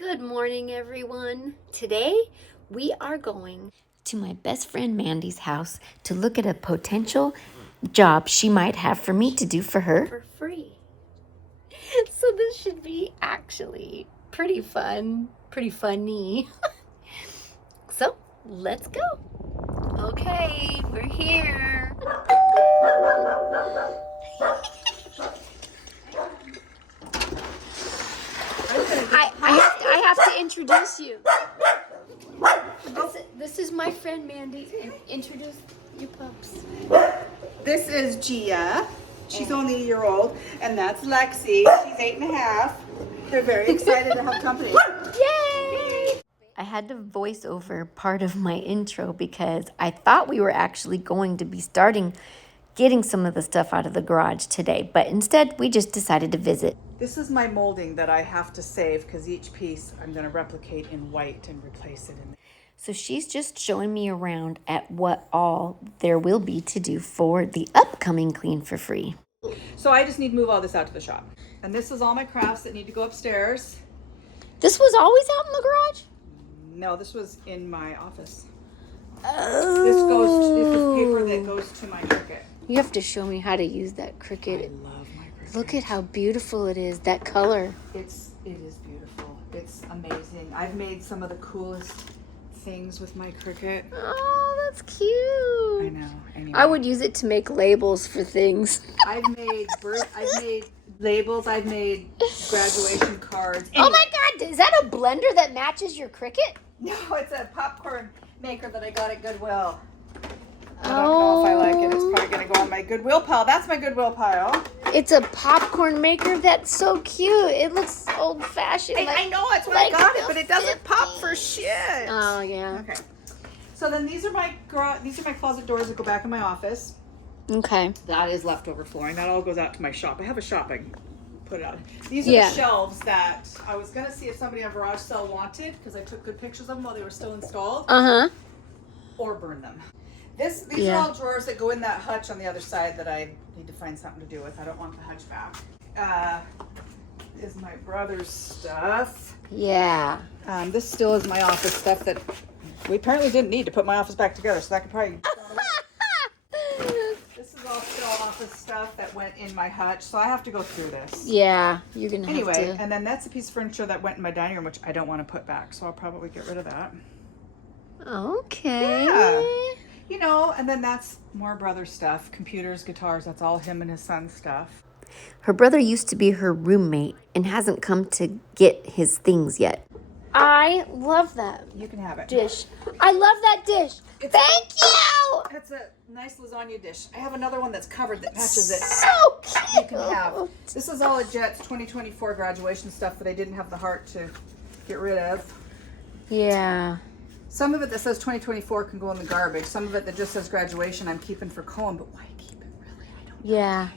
Good morning, everyone. Today, we are going to my best friend Mandy's house to look at a potential job she might have for me to do for her for free. So this should be actually pretty fun, pretty funny. So, let's go. Okay, we're here. I have to introduce you. This is my friend Mandy. Introduce your pups. This is Gia. She's only a year old. And that's Lexi. She's 8.5. They're very excited to have company. Yay! I had to voice over part of my intro because I thought we were actually going to be getting some of the stuff out of the garage today, but instead we just decided to visit. This is my molding that I have to save because each piece I'm going to replicate in white and replace it in. So she's just showing me around at what all there will be to do for the upcoming Clean for Free. So I just need to move all this out to the shop. And this is all my crafts that need to go upstairs. This was always out in the garage? No, this was in my office. Oh. This is paper that goes to my Cricut. You have to show me how to use that Cricut. I love my Cricut. Look at how beautiful it is, that color. It is beautiful. It's amazing. I've made some of the coolest things with my Cricut. Oh, that's cute. I know. Anyway. I would use it to make labels for things. I've made labels. I've made graduation cards. Anyway. Oh my God! Is that a blender that matches your Cricut? No, it's a popcorn maker that I got at Goodwill. I don't know if I like it. It's probably going to go on my Goodwill pile. That's my Goodwill pile. It's a popcorn maker. That's so cute. It looks old-fashioned. I know. That's why I got it, but it doesn't pop for shit. Oh, yeah. Okay. So then these are my closet doors that go back in my office. Okay. That is leftover flooring. That all goes out to my shop. I have a shop. I can put it out. These are the shelves that I was going to see if somebody on garage sale wanted because I took good pictures of them while they were still installed. Uh-huh. Or burn them. These are all drawers that go in that hutch on the other side that I need to find something to do with. I don't want the hutch back. Is my brother's stuff. Yeah. This still is my office stuff that we apparently didn't need to put my office back together, so that could probably... This is all still office stuff that went in my hutch, so I have to go through this. Yeah, you're going to have to. Anyway, and then that's a piece of furniture that went in my dining room, which I don't want to put back, so I'll probably get rid of that. Okay. Yeah. You know, and then that's more brother stuff. Computers, guitars, that's all him and his son's stuff. Her brother used to be her roommate and hasn't come to get his things yet. I love that You can have it. dish. I love that dish. Thank you. It's a nice lasagna dish. I have another one that's covered that matches it. So cute. You can have. This is all of Jet's 2024 graduation stuff that I didn't have the heart to get rid of. Yeah. Some of it that says 2024 can go in the garbage. Some of it that just says graduation I'm keeping for Cohen. But why keep it really? I don't know. Yeah.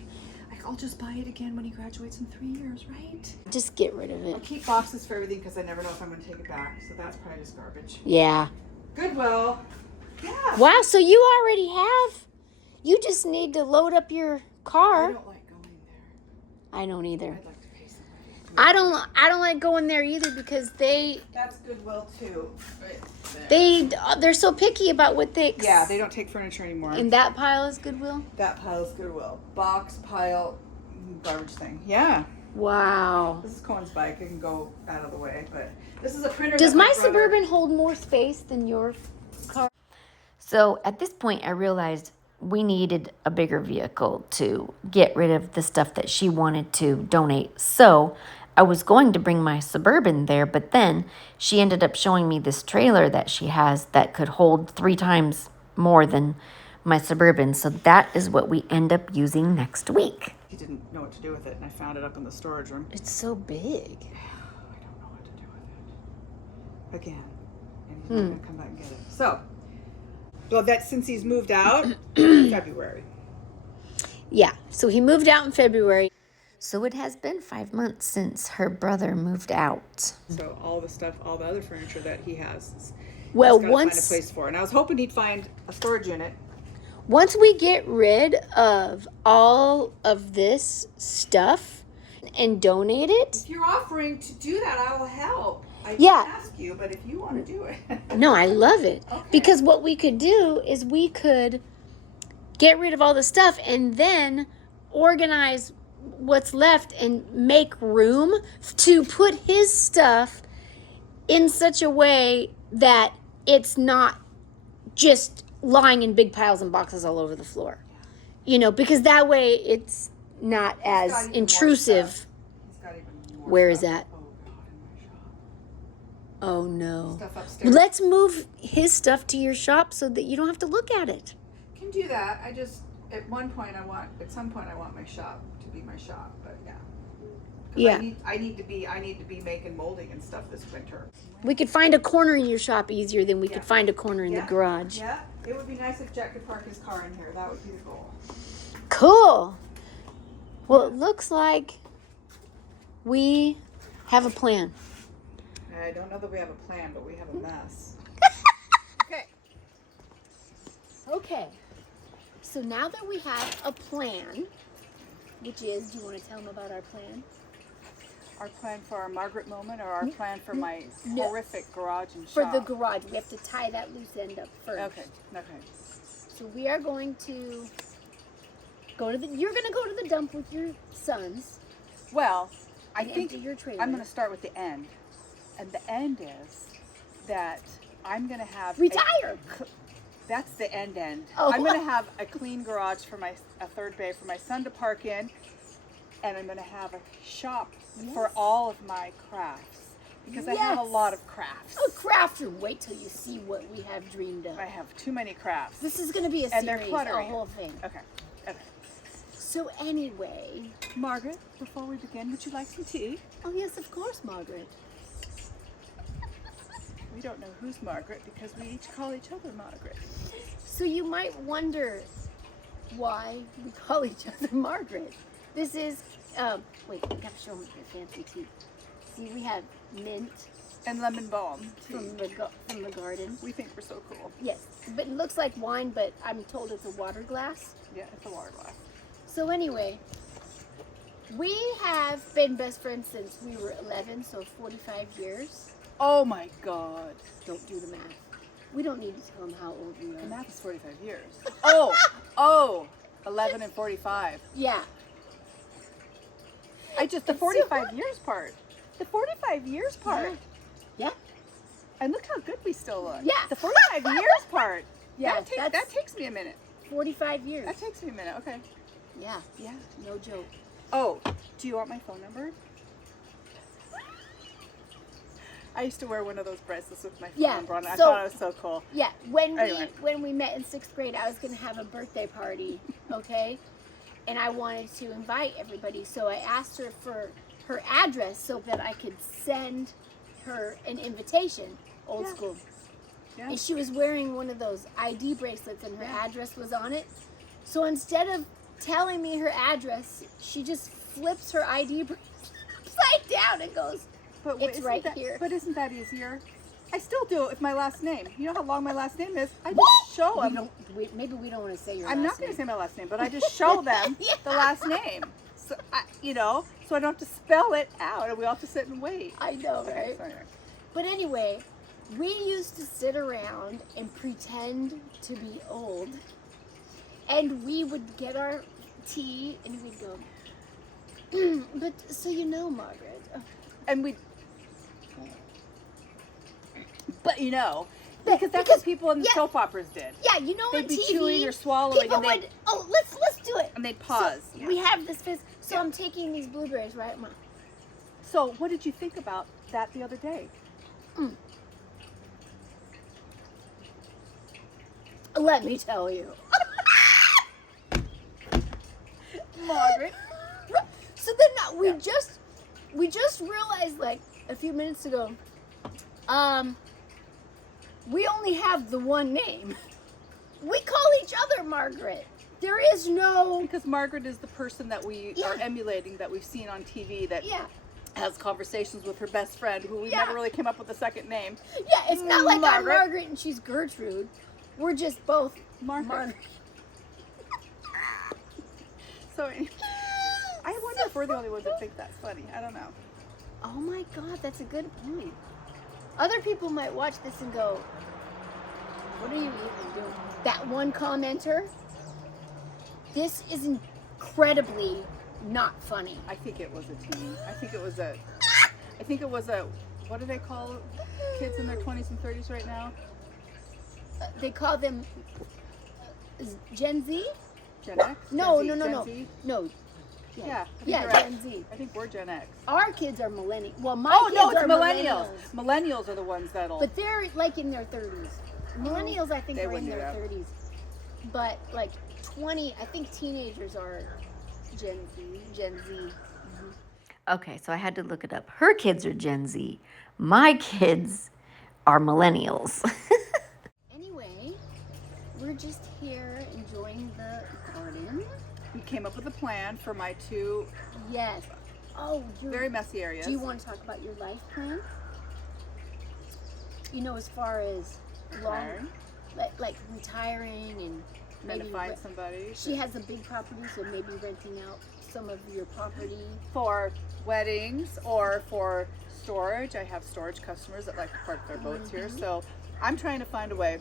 I'll just buy it again when he graduates in 3 years, right? Just get rid of I'll it. keep boxes for everything because I never know if I'm going to take it back. So that's probably just garbage. Yeah. Goodwill. Yeah. Wow, so you already have. You just need to load up your car. I don't like going there. I don't either. I'd like to pay somebody. I don't like going there either because That's Goodwill too. Right there. they're so picky about what they Yeah, they don't take furniture anymore. And that pile is Goodwill? That pile is Goodwill. Box, pile, garbage thing. Yeah. Wow. This is Cohen's bike. It can go out of the way, but this is a printer. Does that my brother... Suburban hold more space than your car? So at this point, I realized we needed a bigger vehicle to get rid of the stuff that she wanted to donate. So I was going to bring my Suburban there, but then she ended up showing me this trailer that she has that could hold 3 times more than my Suburban. So that is what we end up using next week. He didn't know what to do with it, and I found it up in the storage room. It's so big. I don't know what to do with it. Again. And he's not going to come back and get it. So, well, that since he's moved out, February. Yeah, so he moved out in February. So it has been 5 months since her brother moved out. So all the stuff, all the other furniture that he has, Well, he's gotta find a place for. And I was hoping he'd find a storage unit. Once we get rid of all of this stuff and donate it. If you're offering to do that, I will help. I I Yeah. can ask you, but if you want to do it. No, I love it. Okay. Because what we could do is we could get rid of all the stuff and then organize what's left and make room to put his stuff in such a way that it's not just lying in big piles and boxes all over the floor. You know, because that way it's not as intrusive. He's got even more Where is stuff. that? Oh, God, in my shop. Oh, no. Stuff upstairs. Let's move his stuff to your shop so that you don't have to look at it. Can do that. I just, at some point I want my shop to be my shop, but yeah. 'Cause Yeah. I need to be making molding and stuff this winter. We could find a corner in your shop easier than we Yeah. could find a corner in the garage. Yeah. It would be nice if Jack could park his car in here. That would be the goal. Cool. Well, it looks like we have a plan. I don't know that we have a plan, but we have a mess. Okay. Okay. So now that we have a plan, which is, do you want to tell them about our plan? Our plan for our Margaret moment, or our plan for my No. horrific garage and For shop? the garage, we have to tie that loose end up first. Okay. So we are going to you're going to go to the dump with your sons. Well, I and think empty your trailer. I'm going to start with the end. And the end is that I'm going to have Retire. That's the end. Oh. I'm going to have a clean garage for a third bay for my son to park in, and I'm going to have a shop for all of my crafts because I have a Yes. lot of crafts. Oh, crafter! Wait till you see what we have dreamed of. I have too many crafts. This is going to be a And series, they're cluttering. a whole thing. Okay. So anyway, Margaret, before we begin, would you like some tea? oh yes, of course, Margaret. We don't know who's Margaret because we each call each other Margaret. So you might wonder why we call each other Margaret. This is, wait, I gotta show them the fancy tea. See, we have mint And lemon balm tea. from the garden. We think we're so cool. Yes, but it looks like wine, but I'm told it's a water glass. Yeah, it's a water glass. So anyway, we have been best friends since we were 11, so 45 years. Oh my God. Don't do the math. We don't need to tell them how old we The are. math is 45 years. Oh, 11 and 45. Yeah. The 45 years part. The 45 years part. Yeah. And look how good we still look. Yeah. The 45 years part. Yeah, That takes me a minute. 45 years. That takes me a minute. Okay. Yeah. Yeah. No joke. Oh, do you want my phone number? I used to wear one of those bracelets with my phone Yeah, number on it. I so- thought it was so cool. Yeah, when Anyway. we met in 6th grade, I was gonna have a birthday party, okay, and I wanted to invite everybody, so I asked her for her address so that I could send her an invitation, old Yeah. school. Yeah. And she was wearing one of those ID bracelets, and her address was on it. So instead of telling me her address, she just flips her ID bracelet upside down and goes, But It's isn't right that, here. But isn't that easier? I still do it with my last name. You know how long my last name is? I just "What?" show We them. don't, maybe we don't want to say your I'm last not going to name. say my last name, but I just show them Yeah. the last name. So so I don't have to spell it out, and we all have to sit and wait. I know, right? So anyway. But anyway, we used to sit around and pretend to be old. And we would get our tea and we'd go, but so you know, Margaret. And we, but because that's what people in the yeah. soap operas did. Yeah, you know, They'd on be TV, chewing or swallowing, people and they'd- would, oh, let's do it. And they'd pause. So Yeah. we have this fizz. So Yeah. I'm taking these blueberries, right, Mom? So what did you think about that the other day? Let me tell you. Margaret. So then we just realized like a few minutes ago, we only have the one name. We call each other Margaret. There is no, Because Margaret is the person that we Yeah. are emulating, that we've seen on TV, that yeah, has conversations with her best friend, who we Yeah. never really came up with a second name. yeah. It's not like I'm Margaret. Margaret and she's Gertrude. We're just both Margaret. Margaret. So anyway, I wonder if we're the only ones that think that's funny. I don't know. Oh my God, that's a good point. Other people might watch this and go, what are you even doing? That one commenter, this is incredibly not funny. I think it was a teen. I think it was a, what do they call kids in their 20s and 30s right now? They call them Gen Z? Gen X? No, Gen Z? no, no, Gen no. Z? No. Yeah, Yeah, Gen Z. I think we're Gen X. Our kids are millennials. Well, my Oh, kids no, it's are millennials. Millennials are the ones that'll... But they're like in their 30s. Millennials, I think, they are in wouldn't do their that. 30s. But like 20, I think teenagers are Gen Z. Gen Z. Okay, so I had to look it up. Her kids are Gen Z. My kids are millennials. Anyway, we're just here enjoying the garden. We came up with a plan for my two Yes. Oh, very messy areas. do you want to talk about your life plan? You know, as far as Retiring? like retiring and Trying maybe to find somebody she has a big property, so maybe renting out some of your property. for weddings or for storage. I have storage customers that like to park their boats here, so I'm trying to find a way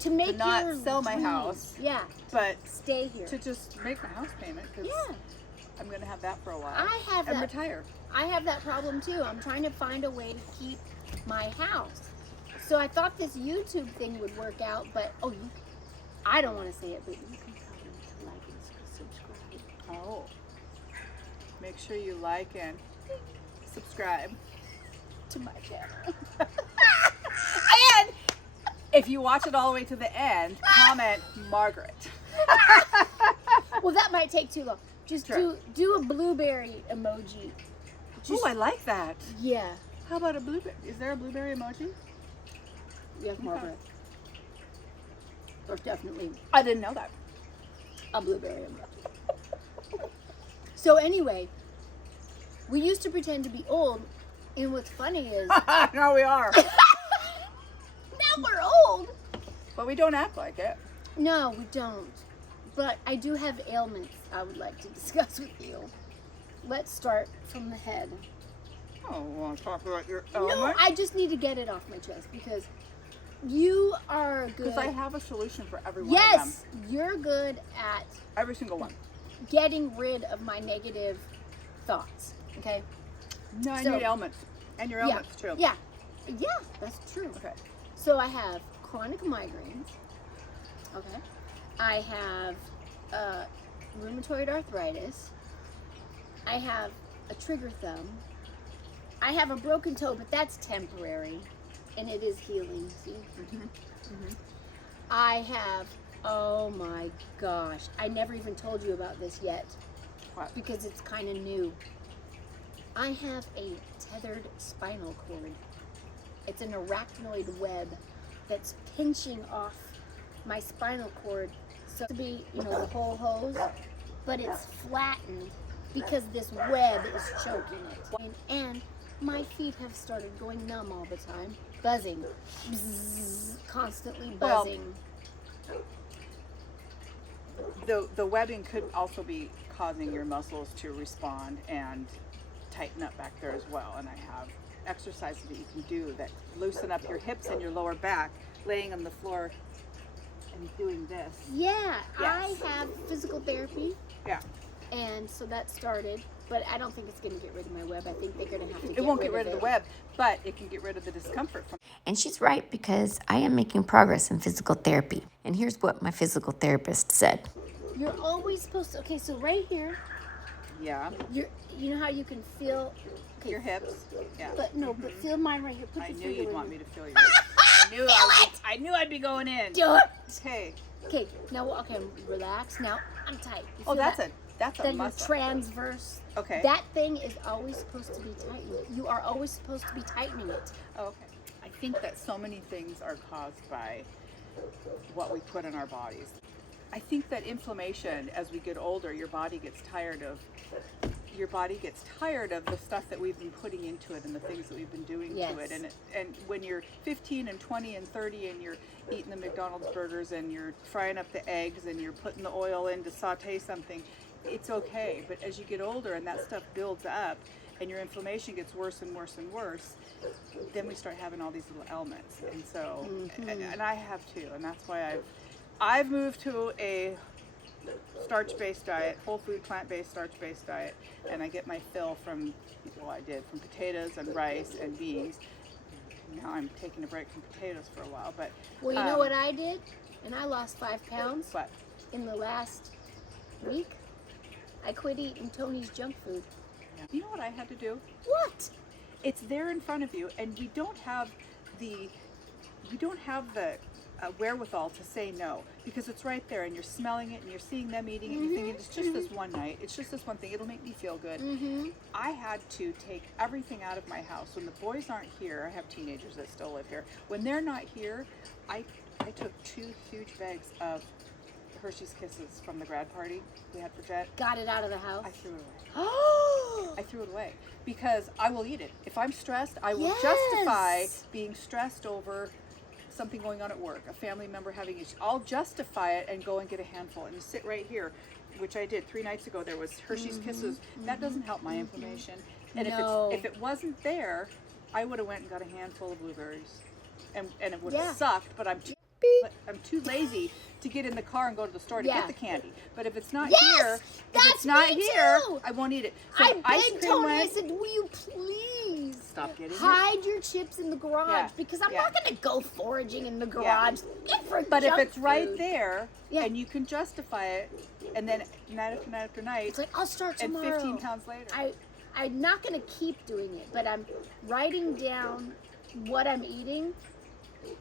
To make not your sell my dreams. house. Yeah. but Stay here. to just make my house payment because Yeah. I'm going to have that for a while. I have and that. retire. I have that problem too. I'm trying to find a way to keep my house. So I thought this YouTube thing would work out, but I don't want to say it, but you can tell them to like and subscribe Oh, make sure you like and subscribe. to my channel. And if you watch it all the way to the end, comment Margaret. Well, that might take too long. Just True. do a blueberry emoji. Oh, I like that. Yeah. How about a blueberry? Is there a blueberry emoji? Yes, Margaret. There's definitely I didn't know that. a blueberry emoji. So anyway, we used to pretend to be old, and what's funny is Now we are. now we're old. But we don't act like it. No, we don't. But I do have ailments I would like to discuss with you. Let's start from the head. Oh, we want to talk about your No, ailment? I just need to get it off my chest because you are good. Because I have a solution for every one of them. Yes, you're good at Every single one. getting rid of my negative thoughts. Okay? No, I So- need ailments. And your ailments too. Yeah. Yeah, that's true. Okay. So I have chronic migraines. Okay. I have rheumatoid arthritis. I have a trigger thumb. I have a broken toe, but that's temporary, and it is healing. See? I have. Oh my gosh! I never even told you about this yet What? because it's kind of new. I have a tethered spinal cord. It's an arachnoid web that's pinching off my spinal cord. So to be, the whole hose, but it's flattened because this web is choking it. And my feet have started going numb all the time, buzzing, bzzz, constantly buzzing. The webbing could also be causing your muscles to respond and tighten up back there as well. And I have exercises that you can do that loosen up your hips and your lower back, laying on the floor and doing this. Yeah, Yes. I have physical therapy, Yeah. and so that started. But I don't think it's going to get rid of my web. I think they're going to have to. It won't get rid of the web, but it can get rid of the discomfort from. And she's right because I am making progress in physical therapy. And here's what my physical therapist said. You're always supposed to. Okay, so right here, Yeah. you know how you can feel. Okay, Your hips. Yeah. But no, but feel mine right here. Put I your knew finger you'd in want here. me to feel yours. I knew I'd be going in. Do it. Okay. Okay, now relax. Now I'm tight. You Oh, feel that's that? that's a Then your muscle. transverse. Okay. That thing is always supposed to be tightened. You are always supposed to be tightening it. Oh, okay. I think that so many things are caused by what we put in our bodies. I think that inflammation, as we get older, your body gets tired of the stuff that we've been putting into it and the things that we've been doing to it. Yes. And when you're 15 and 20 and 30 and you're eating the McDonald's burgers and you're frying up the eggs and you're putting the oil in to saute something, it's okay. But as you get older and that stuff builds up and your inflammation gets worse and worse and worse, then we start having all these little ailments. And so, and I have too, and that's why I've moved to a starch-based diet, whole food, plant-based, starch-based diet, and I get my fill from, well, I did, from potatoes and rice and beans. Now I'm taking a break from potatoes for a while, but... Well, you know what I did? And I lost 5 pounds What? in the last week. I quit eating Tony's junk food. You know what I had to do? What? It's there in front of you, and we don't have the wherewithal to say no, because it's right there and you're smelling it and you're seeing them eating it and you're thinking, it's just this one night, it's just this one thing, it'll make me feel good. I had to take everything out of my house. When the boys aren't here, I have teenagers that still live here. When they're not here, I took 2 huge bags of Hershey's Kisses from the grad party we had for Jet. Got it out of the house? I threw it away. Oh! I threw it away because I will eat it. If I'm stressed, I will justify being stressed over something going on at work, a family member having issues. I'll justify it and go and get a handful and sit right here, which I did 3 nights ago. There was Hershey's Kisses. That doesn't help my inflammation. And if it wasn't there, I would have went and got a handful of blueberries, and it would have sucked. But I'm too lazy to get in the car and go to the store to get the candy. But if it's not here, I won't eat it. So I begged Tony, I said, will you please stop getting hide your chips in the garage, because I'm not going to go foraging in the garage. But if it's right there and you can justify it, and then night after night after night, it's like, I'll start tomorrow. And 15 pounds later. I'm not going to keep doing it, but I'm writing down what I'm eating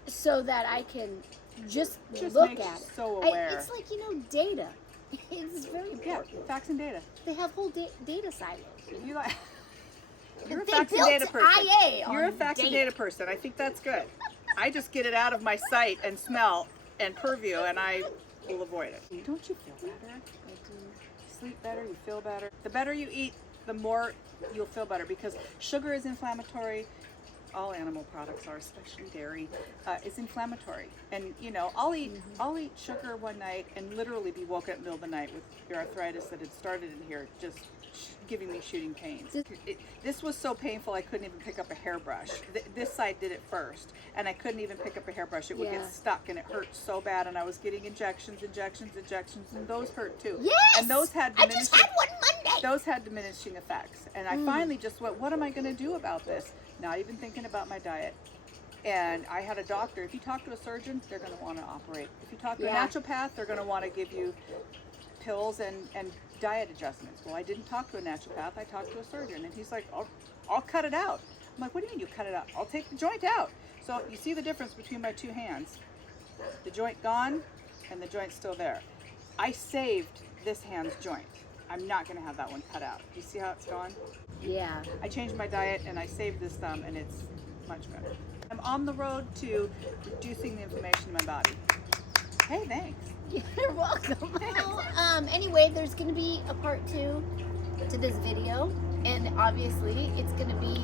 so that I can just look at it. So aware. It's like, data. It's very important. Yeah, facts and data. They have whole data silos. You're a facts and data person. You're a facts and data data person. I think that's good. I just get it out of my sight and smell and purview, and I will avoid it. Don't you feel better? You sleep better, you feel better. The better you eat, the more you'll feel better, because sugar is inflammatory. All animal products are, especially dairy, is inflammatory. And I'll eat sugar one night and literally be woken up in the middle of the night with the arthritis that had started in here, just giving me shooting pains. This was so painful I couldn't even pick up a hairbrush. This side did it first, and I couldn't even pick up a hairbrush. It would get stuck, and it hurt so bad. And I was getting injections, and those hurt too. Yes, and those had I just had one Monday. Those had diminishing effects, and I finally just went, what am I going to do about this? Not even thinking about my diet. And I had a doctor. If you talk to a surgeon, they're going to want to operate. If you talk to a naturopath, they're going to want to give you pills and diet adjustments. Well, I didn't talk to a naturopath. I talked to a surgeon, and he's like, I'll cut it out. I'm like, what do you mean you cut it out? I'll take the joint out. So you see the difference between my 2 hands. The joint gone, and the joint's still there. I saved this hand's joint. I'm not going to have that one cut out. You see how it's gone? Yeah. I changed my diet and I saved this thumb, and it's much better. I'm on the road to reducing the inflammation in my body. Hey, thanks. You're welcome. Anyway, there's going to be a part 2 to this video, and obviously it's going to be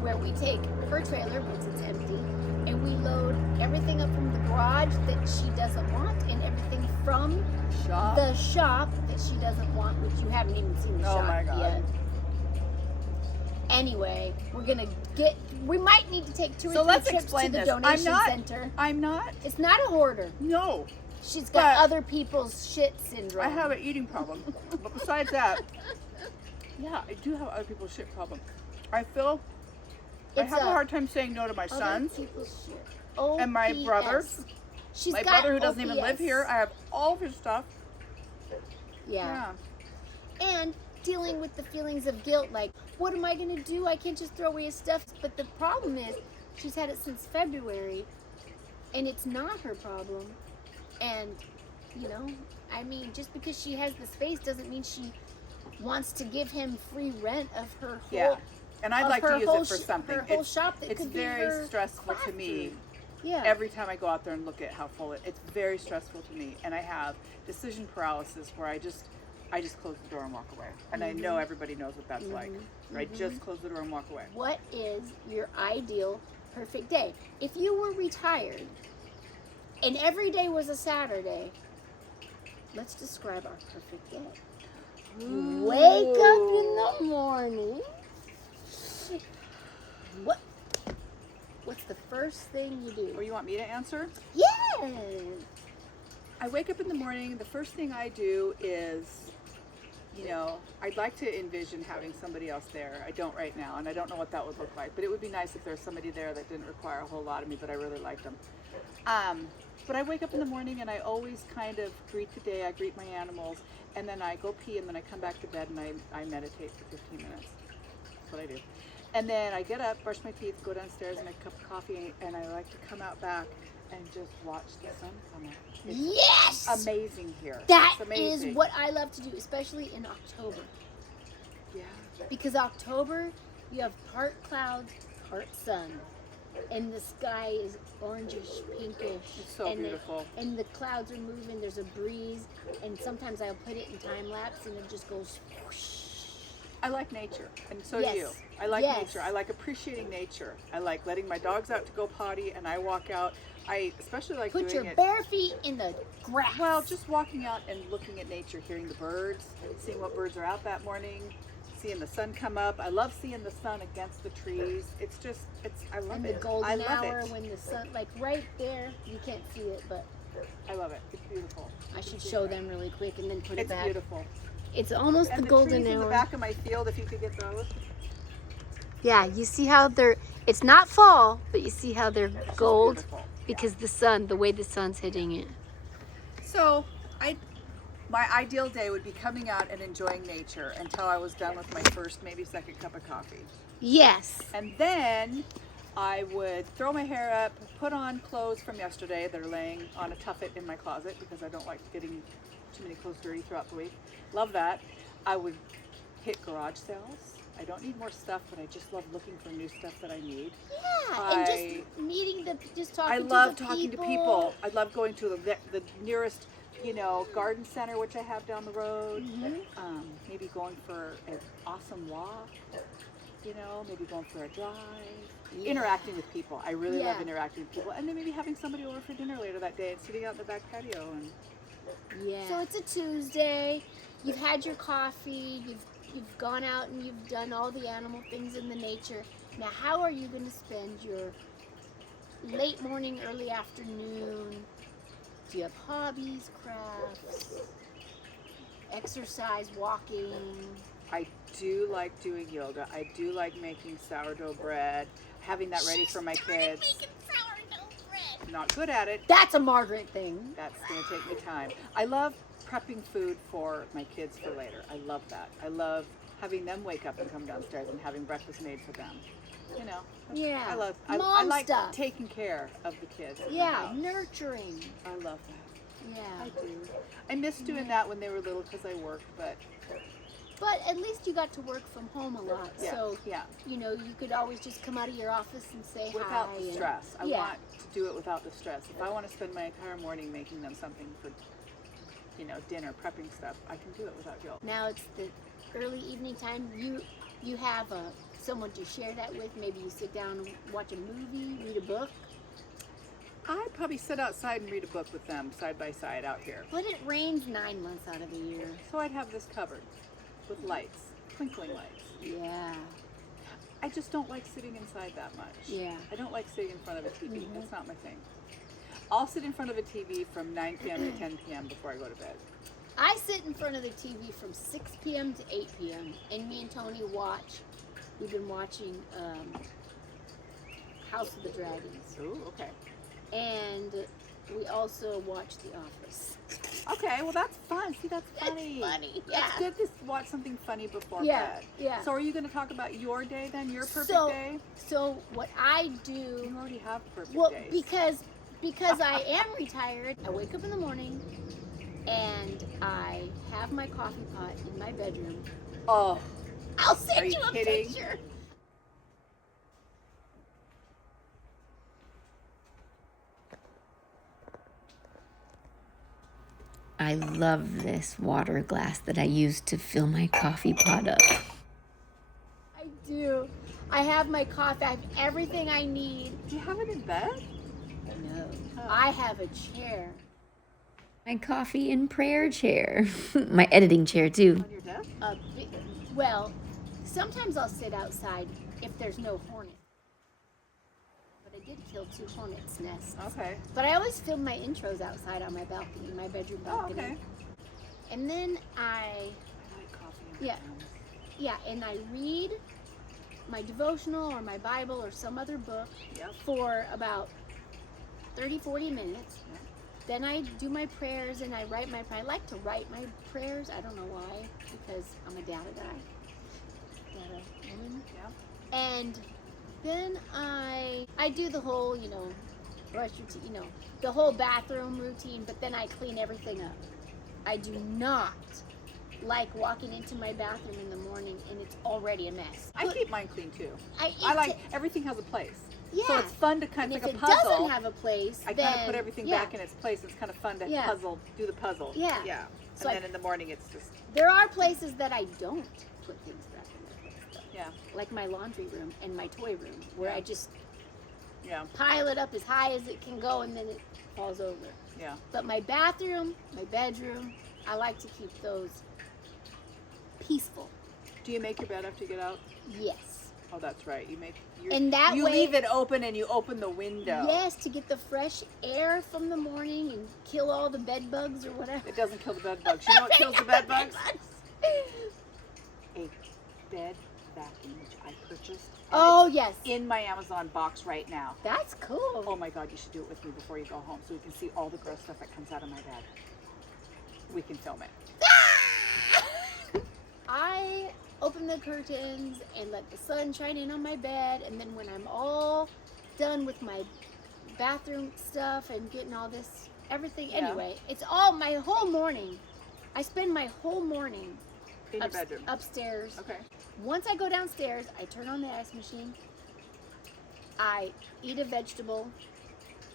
where we take her trailer once it's empty, and we load everything up from the garage that she doesn't want, and everything from the shop that she doesn't want, which you haven't even seen the shop yet. Anyway, we might need to take 2 or 3 trips to the donation center. I'm not. It's not a hoarder. No. She's got other people's shit syndrome. I have an eating problem. But besides that, yeah, I do have other people's shit problem. I have a hard time saying no to my sons and my brother. My brother who doesn't even live here. I have all of his stuff. Yeah. And dealing with the feelings of guilt, like, what am I going to do? I can't just throw away his stuff. But the problem is, she's had it since February, and it's not her problem. And, just because she has the space doesn't mean she wants to give him free rent of her whole and I'd like to use it for something. Her whole shop that it's could very be her stressful to me. Yeah. Every time I go out there and look at how full it's very stressful to me, and I have decision paralysis where I just close the door and walk away. And I know everybody knows what that's like. I just close the door and walk away. What is your ideal perfect day? If you were retired and every day was a Saturday, let's describe our perfect day. Wake up in the morning, What's the first thing you do? Or you want me to answer? Yes. I wake up in the morning. The first thing I do is, I'd like to envision having somebody else there. I don't right now, and I don't know what that would look like. But it would be nice if there was somebody there that didn't require a whole lot of me, but I really liked them. But I wake up in the morning and I always kind of greet the day. I greet my animals, and then I go pee, and then I come back to bed and I meditate for 15 minutes. That's what I do. And then I get up, brush my teeth, go downstairs, and make a cup of coffee, and I like to come out back and just watch the sun come up. Yes! Amazing here. That It's amazing. is what I love to do, especially in October. Yeah. Because October, you have part clouds, part sun. And the sky is orangish, pinkish. It's so and beautiful. And the clouds are moving, there's a breeze. And sometimes I'll put it in time lapse and it just goes whoosh. I like nature, and so Yes. do you. I like Yes. nature. I like appreciating nature. I like letting my dogs out to go potty, and I walk out. I especially like Put doing your it. bare feet in the grass. Well, just walking out and looking at nature, hearing the birds, seeing what birds are out that morning, seeing the sun come up. I love seeing the sun against the trees. I love and it. the golden I love hour it. when the sun, like right there, you can't see it, but I love it. It's beautiful. I should show them really quick and then put it It's back. beautiful. It's almost And the golden trees in the hour. back of my field, if you could get those. Yeah, you see how it's not fall, but you see how they're It's gold beautiful. because the way the sun's hitting it. So my ideal day would be coming out and enjoying nature until I was done with my first, maybe second cup of coffee. Yes. And then I would throw my hair up, put on clothes from yesterday that are laying on a tuffet in my closet because I don't like getting too many clothes dirty throughout the week. Love that. I would hit garage sales. I don't need more stuff, but I just love looking for new stuff that I need. Yeah, and just talking I to love the talking to people. I love going to the nearest, garden center, which I have down the road. Mhm. Maybe going for an awesome walk. Maybe going for a drive. Yeah. Interacting with people. I really love Yeah. interacting with people. And then maybe having somebody over for dinner later that day and sitting out in the back patio. And Yeah. So it's a Tuesday. You've had your coffee. You've gone out and you've done all the animal things in the nature. Now, how are you going to spend your late morning, early afternoon? Do you have hobbies, crafts, exercise, walking? I do like doing yoga. I do like making sourdough bread, having that ready for my kids. Making sourdough bread. I'm not good at it. That's a Margaret thing. That's going to take me time. I love prepping food for my kids for later. I love that. I love having them wake up and come downstairs and having breakfast made for them. Yeah. I Mom like stuff. taking care of the kids. in the Yeah, house. nurturing. I love that. Yeah. I do. I miss doing that when they were little because I worked, but But at least you got to work from home a lot. yeah, So, yeah. you could always just come out of your office and say Without hi. the and- stress. I yeah. want to do it without the stress. If I want to spend my entire morning making them something for, dinner, prepping stuff, I can do it without guilt. Now it's the early evening time. You have someone to share that with. Maybe you sit down and watch a movie, read a book. I'd probably sit outside and read a book with them side by side out here. But it rains 9 months out of the year. So I'd have this covered with lights, twinkling lights. Yeah. I just don't like sitting inside that much. Yeah. I don't like sitting in front of a TV. That's not my thing. I'll sit in front of a TV from 9 p.m. to 10 p.m. before I go to bed. I sit in front of the TV from 6 p.m. to 8 p.m. and me and Tony watch. We've been watching House of the Dragons. Ooh, okay. And we also watch The Office. Okay, well that's fun. See, that's funny. It's funny, yeah. It's good to watch something funny before Yeah, bed. yeah. So are you going to talk about your day then? Your perfect day? So what I do, You already have perfect well, days. because I am retired, I wake up in the morning and I have my coffee pot in my bedroom. Oh, I'll Are send you you a kidding? picture. I love this water glass that I use to fill my coffee pot up. I do. I have my coffee. I have everything I need. do you have it in bed? No. Oh. I have a chair. My coffee and prayer chair. My editing chair too. On your desk? Well, sometimes I'll sit outside if there's no hornet. But I did kill 2 hornets' nests. Okay. But I always film my intros outside on my balcony, my bedroom balcony. Oh, okay. And then I like coffee and Yeah. pajamas. yeah, and I read my devotional or my Bible or some other book Yep. for about 30, 40 minutes. Yep. Then I do my prayers and I like to write my prayers. I don't know why, because I'm a data guy, data woman. Yep. And then I do the whole, brush your teeth, the whole bathroom routine, but then I clean everything up. I do not like walking into my bathroom in the morning and it's already a mess. I keep mine clean too. I like everything has a place. Yeah. So it's fun to kind And of if like a it puzzle. doesn't have a place, I then, kind of put everything back in its place. It's kind of fun to Yeah. do the puzzle. Yeah. Yeah. So And then in the morning it's just, There are places that I don't put things back in their place, though. yeah. Like my laundry room and my toy room, where Yeah. I just Yeah. pile it up as high as it can go and then it falls over. Yeah. But my bathroom, my bedroom, I like to keep those peaceful. Do you make your bed after you get out? Yes. Oh, that's right. And that you way- leave it open and you open the window. Yes, to get the fresh air from the morning and kill all the bed bugs or whatever. It doesn't kill the bed bugs. You know what kills the bed bugs? A bed vacuum, which I purchased. and Oh, it's yes. in my Amazon box right now. That's cool. Oh my God, you should do it with me before you go home so we can see all the gross stuff that comes out of my bed. We can film it. I open the curtains and let the sun shine in on my bed, and then when I'm all done with my bathroom stuff and getting all this everything, Yeah. anyway, it's all my whole morning. I spend my whole morning In your bedroom. upstairs. Okay. Once I go downstairs, I turn on the ice machine. I eat a vegetable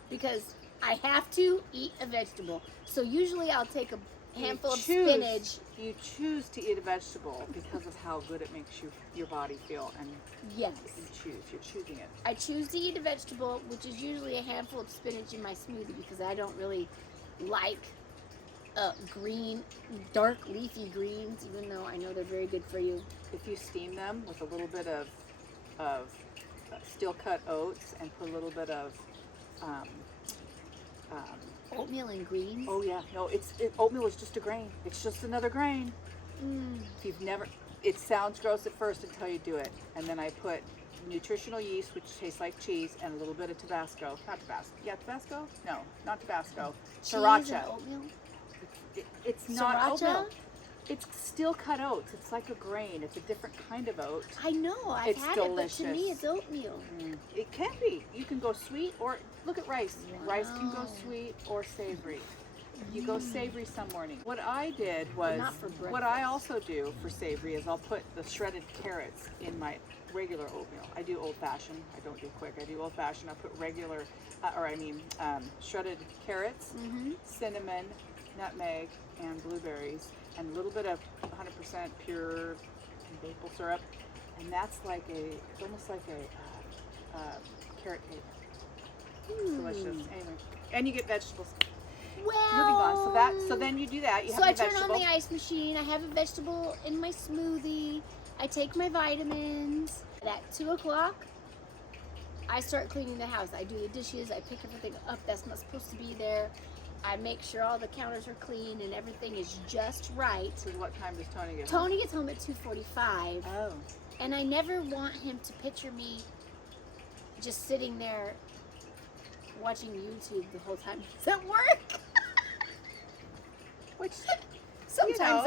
because I have to eat a vegetable. So usually I'll take a handful of spinach. You choose to eat a vegetable because of how good it makes your body feel, and Yes. you're choosing it. I choose to eat a vegetable, which is usually a handful of spinach in my smoothie because I don't really like green, dark leafy greens, even though I know they're very good for you. If you steam them with a little bit of steel cut oats and put a little bit of Oatmeal and greens. oh yeah, no, oatmeal is just a grain. It's just another grain. If you've never, it sounds gross at first until you do it. And then I put nutritional yeast, which tastes like cheese, and a little bit of Tabasco. Not Tabasco. Yeah, Tabasco? No, not Tabasco. Cheese Sriracha. and oatmeal. It's not Sriracha? oatmeal. It's steel cut oats. It's like a grain. It's a different kind of oat. I know, I've It's had it, but to me delicious. it's oatmeal. It can be. You can go sweet, or look at rice. Rice can go Wow. sweet or savory. You go savory some morning. What I did was, not for what I breakfast. also do for savory is I'll put the shredded carrots in my regular oatmeal. I do old fashioned. I don't do quick. I do old fashioned. I put regular, shredded carrots, cinnamon, nutmeg, and blueberries, and a little bit of 100% pure maple syrup, and that's it's almost like a carrot cake. It's delicious. Anyway, and you get vegetables. Well, Moving on. So then you do that. You have So I your turn vegetable. on the ice machine. I have a vegetable in my smoothie. I take my vitamins. And at 2 o'clock, I start cleaning the house. I do the dishes. I pick everything up that's not supposed to be there. I make sure all the counters are clean and everything is just right. So what time does Tony get home? Tony gets home at 2:45, Oh. and I never want him to picture me just sitting there watching YouTube the whole time he's at work. Which Sometimes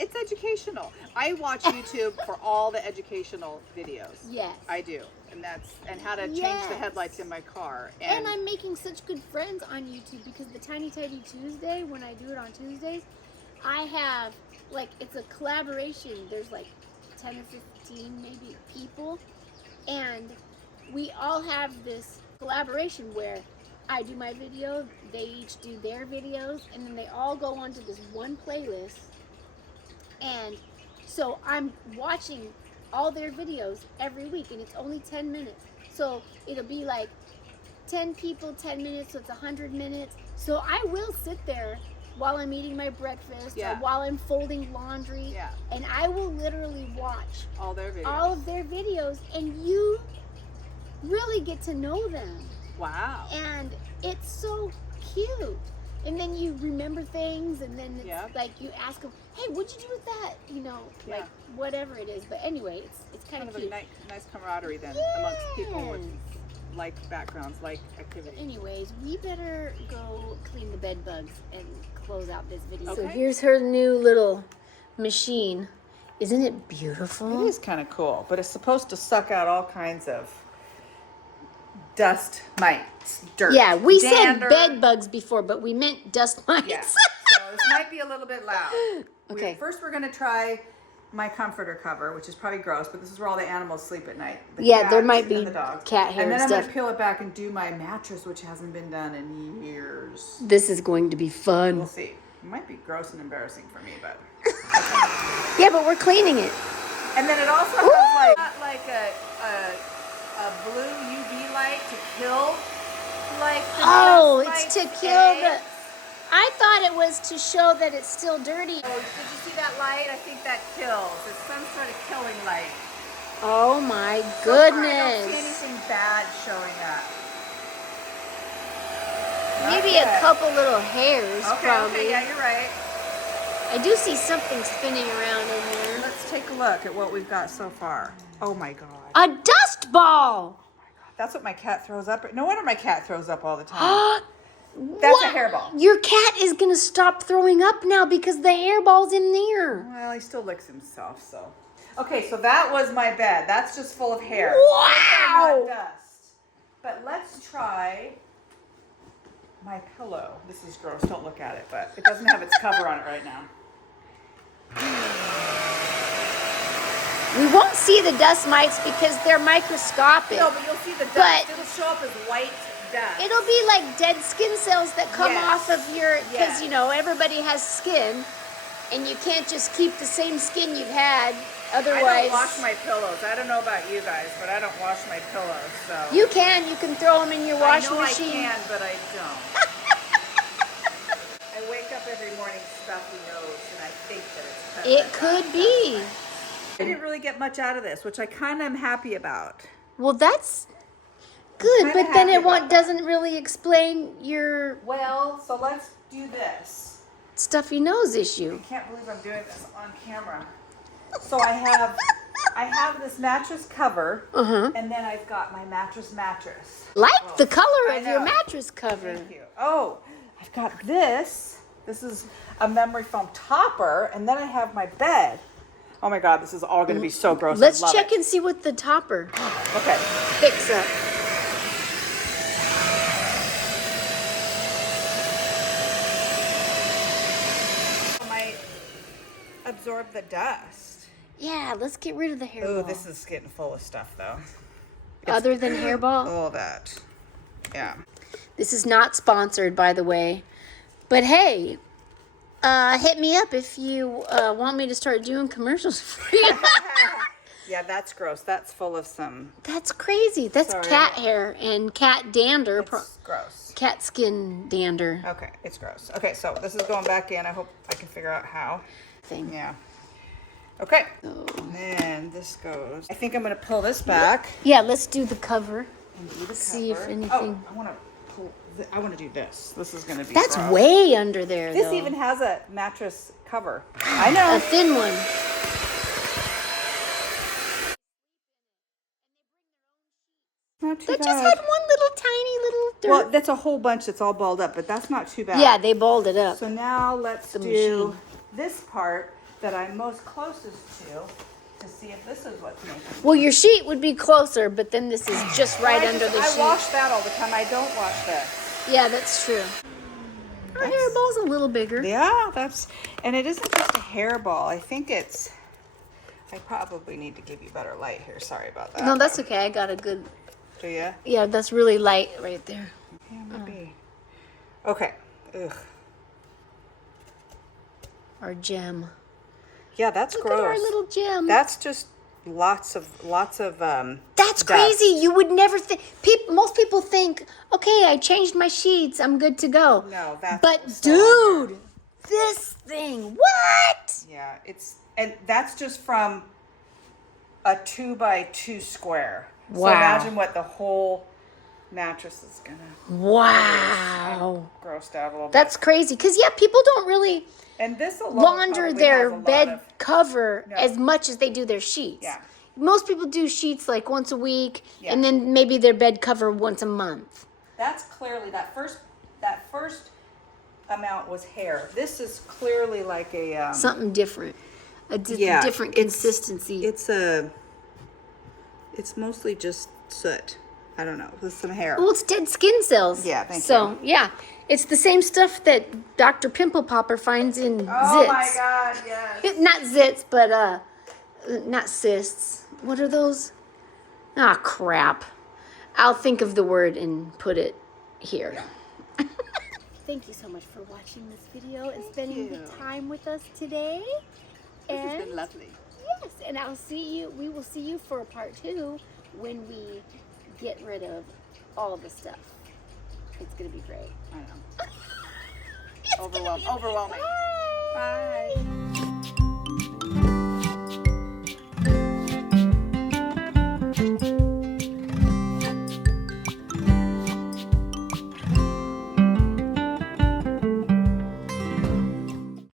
it's educational. I watch YouTube for all the educational videos. Yes. I do, and how to change Yes. the headlights in my car. And I'm making such good friends on YouTube because the Tiny Tidy Tuesday, when I do it on Tuesdays, I have, it's a collaboration. There's 10 or 15 maybe people, and we all have this collaboration where I do my video, they each do their videos, and then they all go onto this one playlist. And so I'm watching all their videos every week, and it's only 10 minutes. So it'll be 10 people, 10 minutes, so it's 100 minutes. So I will sit there while I'm eating my breakfast, Yeah. or while I'm folding laundry. Yeah. And I will literally watch All their videos. all of their videos, and you really get to know them. Wow. And it's so cute. And then you remember things, and then it's Yeah. like you ask them, hey, what'd you do with that? You know, Yeah. like whatever it is. But anyway, it's kind of a cute. nice camaraderie then amongst people with like backgrounds, like activities. Anyways, we better go clean the bed bugs and close out this video. Okay. So here's her new little machine. Isn't it beautiful? It is kind of cool, but it's supposed to suck out all kinds of dust, mites, dirt. Yeah, we dander. said bed bugs before, but we meant dust mites. Yeah. So this might be a little bit loud. Okay. First, we're going to try my comforter cover, which is probably gross, but this is where all the animals sleep at night. The Yeah, there cats might be and the dogs. cat hair and then and I'm going stuff. to peel it back and do my mattress, which hasn't been done in years. This is going to be fun. We'll see. It might be gross and embarrassing for me, but. Yeah, but we're cleaning it. And then it also has like a blue UV light to kill like the Oh, dust it's to mites, kill the... eggs. I thought it was to show that it's still dirty. Oh, did you see that light? I think that kills. It's some sort of killing light. Oh my So far, I don't see goodness. anything bad showing up. Maybe Not a yet. couple little hairs, Okay, probably. okay, yeah, you're right. I do see something spinning around in there. Let's take a look at what we've got so far. Oh my god. A dust ball! That's what my cat throws up. No wonder my cat throws up all the time. That's a hairball. Your cat is going to stop throwing up now because the hairball's in there. Well, he still licks himself, so. Okay, so that was my bed. That's just full of hair. Wow! Not dust. But let's try my pillow. This is gross. Don't look at it, but it doesn't have its cover on it right now. We won't see the dust mites because they're microscopic. No, but you'll see the dust. But- It'll show up as white dust. It'll be like dead skin cells that come Yes. off of your, because Yes. you know, everybody has skin, and you can't just keep the same skin you've had. I Otherwise, don't wash my pillows. I don't know about you guys, but I don't wash my pillows, so. you can throw them in your washing I know machine. I can, but I don't. I wake up every morning stuffy nose, and I think that it's kind It could be. I didn't really get much out of this, which I kind of am happy about. Well, that's good, kinda but then happy it about that. doesn't really explain your Well, so let's do this. stuffy nose issue. I can't believe I'm doing this on camera. So I have this mattress cover, and then I've got my mattress. Like the color I of your know. mattress cover. Thank you. Oh, I've got this. This is a memory foam topper, and then I have my bed. Oh my God, this is all going to be so gross. Let's I love check it. and see what the topper Okay. picks up. Might absorb the dust. Yeah, let's get rid of the hairball. Oh, this is getting full of stuff though. Other than hairball? All that. Yeah. This is not sponsored, by the way. But hey, hit me up if you want me to start doing commercials for you. Yeah, that's gross. That's full of some. That's crazy. That's Sorry. cat hair and cat dander. It's gross. Cat skin dander Okay, it's gross. Okay, so this is going back in. I hope I can figure out how. thing. Yeah. Okay. So, And this goes. I think I'm going to pull this back. yeah, let's do the cover. And do the See if cover. anything- Oh, I want to pull. I want to do this. This is going to be. That's gross. way under there, This though. even has a mattress cover. I A know. thin one. Not too That bad. just had one little tiny little dirt. Well, that's a whole bunch that's all balled up, but that's not too bad. yeah, they balled it up. So now let's The do machine. this part that I'm most closest to see if this is what's making. Well, your sheet would be closer, but then this is just right under the I sheet. wash that all the time. I don't wash this. Yeah, that's true. Our hairball's a little bigger. Yeah, and it isn't just a hairball. I think it's. I probably need to give you better light here. Sorry about that. No, that's okay. I got a good. Do you? Yeah, that's really light right there. Yeah, maybe. Okay. Ugh. Our gem. Yeah, that's Look gross. at our little gem. That's just lots of That's dust. crazy. You would never think. Most people think, okay, I changed my sheets. I'm good to go. No, that's But still on dude, this thing. What? Yeah, and that's just from a 2x2 square. So Wow. imagine what the whole mattress is gonna. Wow. I'm grossed out a little bit. That's crazy. Because, yeah, people don't really And this alone launder probably their has a lot bed of- cover No. as much as they do their sheets. Yeah. Most people do sheets like once a week, Yeah. and then maybe their bed cover once a month. That's clearly that first amount was hair. This is clearly like a Something different. A Yeah, different it's- consistency. It's mostly just soot. I don't know, with some hair. Well, it's dead skin cells. Yeah, thank So, yeah. It's the same stuff that Dr. Pimple Popper finds in zits. Oh my God, yes. Not zits, but not cysts. What are those? Ah, crap. I'll think of the word and put it here. Thank you so much for watching this video and spending the you. time with us today. This has And been lovely. yes, and we will see you for part 2 when we get rid of all the stuff. It's gonna be great. I know. Overwhelming. Bye. Bye.